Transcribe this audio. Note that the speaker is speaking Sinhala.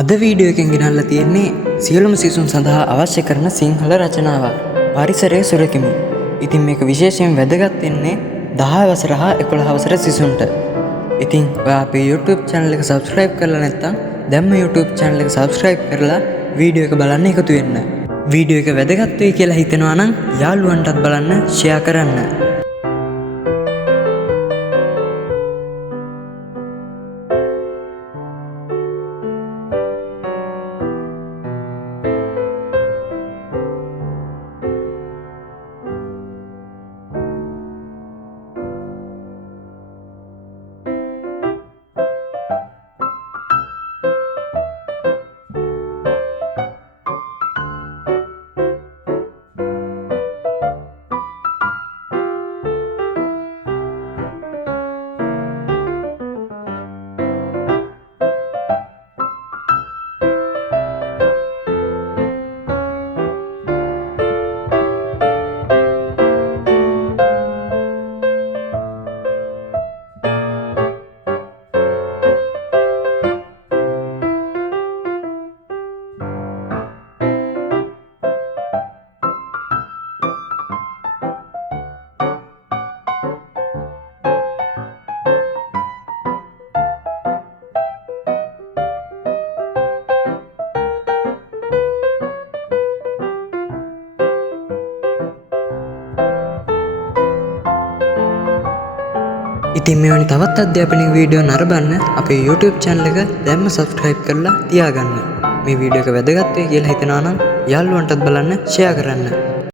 අද වීඩියෝ එකෙන් ගෙනල්ලා තියෙන්නේ සියලුම සිසුන් සඳහා අවශ්‍ය කරන සිංහල රචනාවක්. පරිසරය සුරකිමු. ඉතින් මේක විශේෂයෙන් වැදගත් වෙන්නේ 10 වසර හා 11 වසර සිසුන්ට. ඉතින් ඔයා අපේ YouTube channel එක subscribe කරලා නැත්නම් දැන්ම YouTube channel එක subscribe කරලා වීඩියෝ එක බලන්න එකතු වෙන්න. වීඩියෝ එක වැදගත් වෙයි කියලා හිතෙනවා නම් යාළුවන්ටත් බලන්න share කරන්න. ඉතින් මෙවැනි තවත් අධ්‍යාපනික වීඩියෝ නරඹන්න අපේ YouTube channel එක දැන්ම subscribe කරලා තියාගන්න. මේ වීඩියෝ එක වැදගත් වෙයි කියලා හිතනවා නම් යාළුවන්ටත් බලන්න share කරන්න.